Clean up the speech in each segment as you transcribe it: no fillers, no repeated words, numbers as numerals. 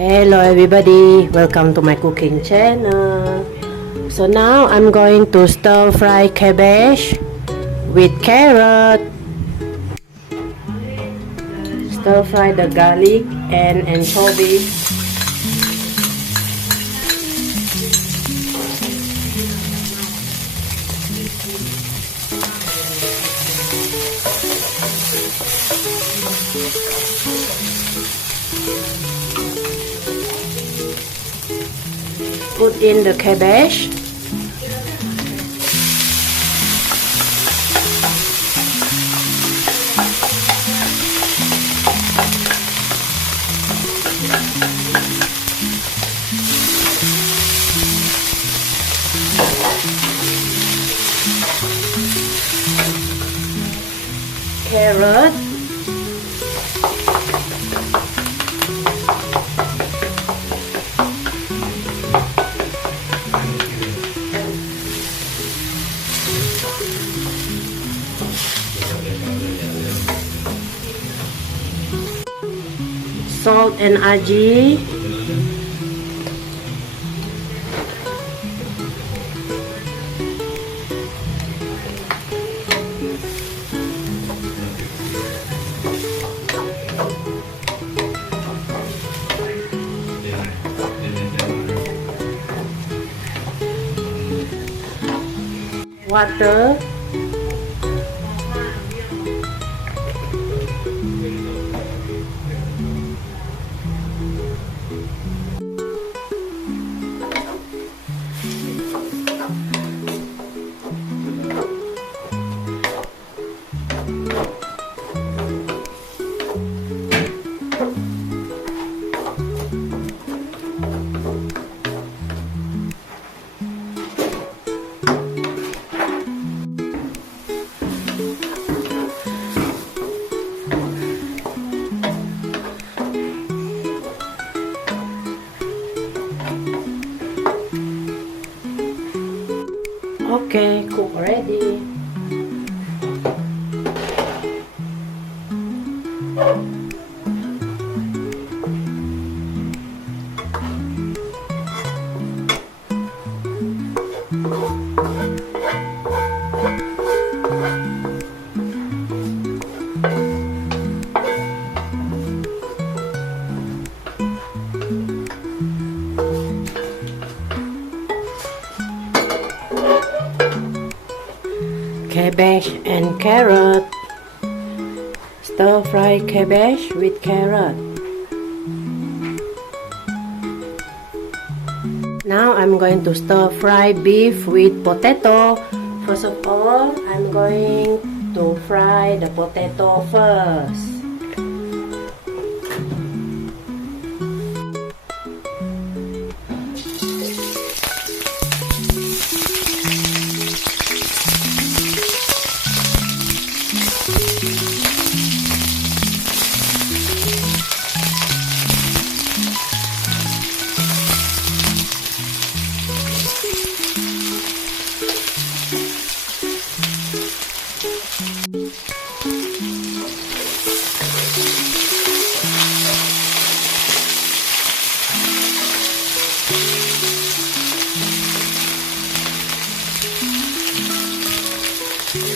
Hello everybody, welcome to my cooking channel. So now I'm going to stir fry cabbage with carrot. Stir fry the garlic and anchovies. Put in the cabbage. Carrot. Salt and aji. Water. Okay, cook ready. Cabbage and carrot. Stir fry cabbage with carrot. Now I'm going to stir fry beef with potato. First of all, I'm going to fry the potato first.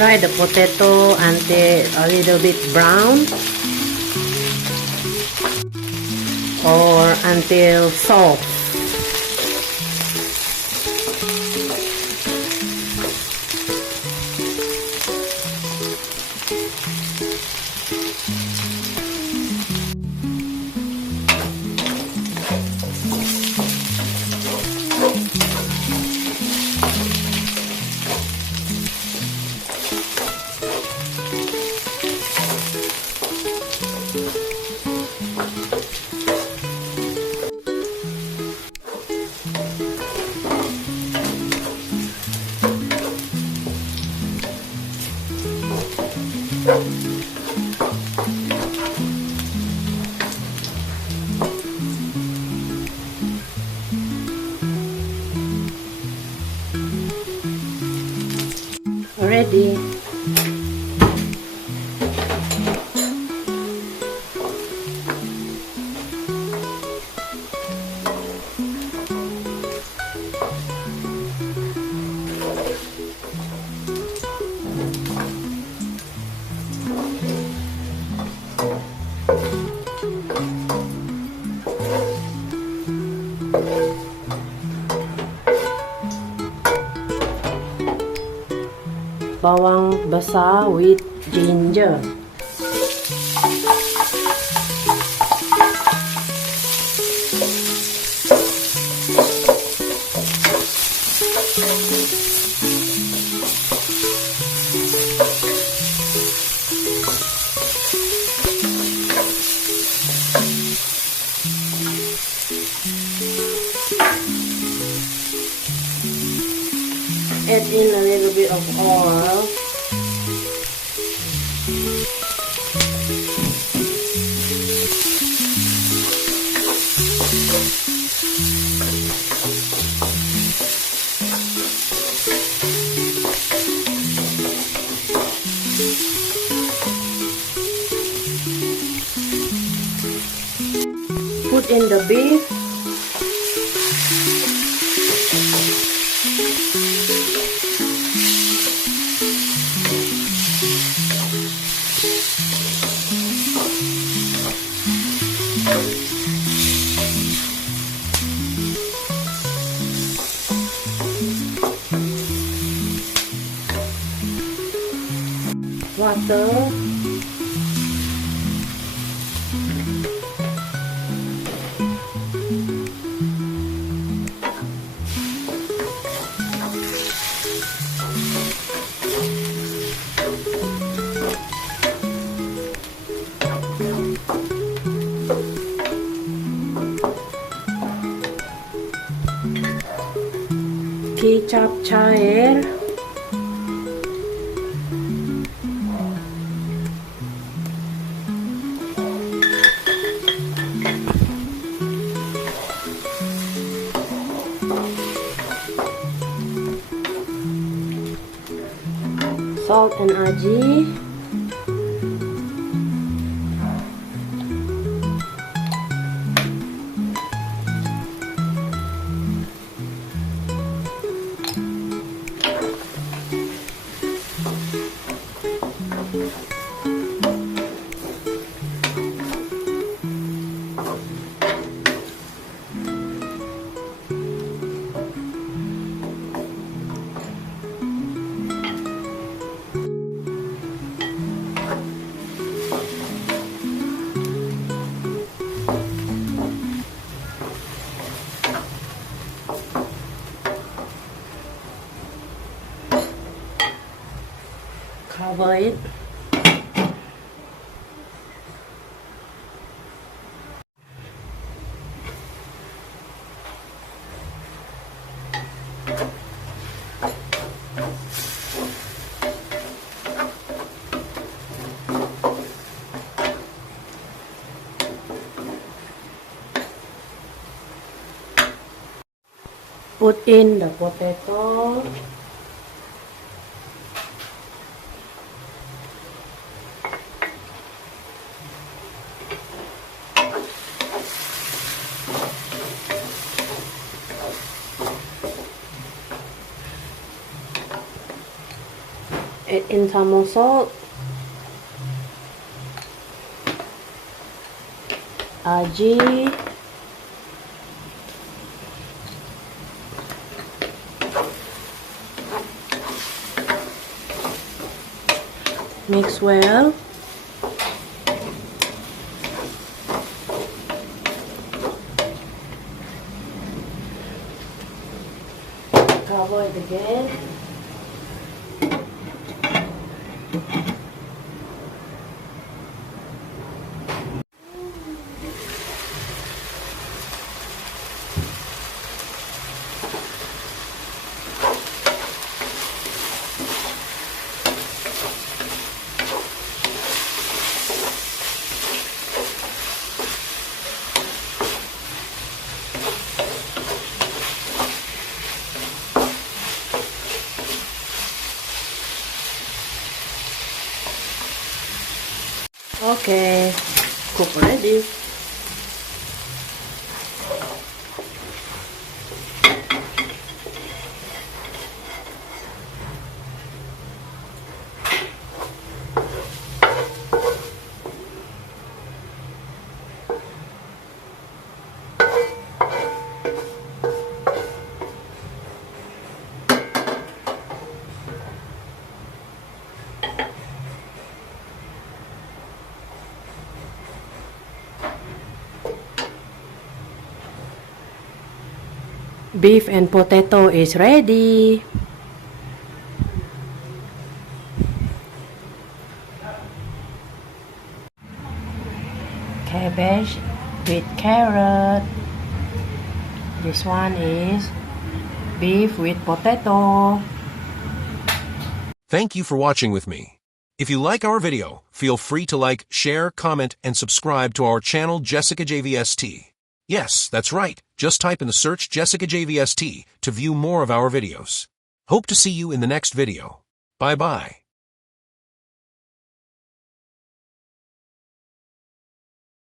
Fry the potato until a little bit brown or until soft. Ready. bawang besar with ginger. Add in a little bit of oil. Put in the beef. Water. Kecap cair. Salt and aji. Cover it. Put in the potato. Add in some more salt, aji, mix well. Cover it again. Okay, cook ready. Beef and potato is ready. Cabbage with carrot. This one is beef with potato. Thank you for watching with me. If you like our video, feel free to like, share, comment, and subscribe to our channel Jessicajvst. Yes, that's right. Just type in the search Jessicajvst to view more of our videos. Hope to see you in the next video. Bye-bye.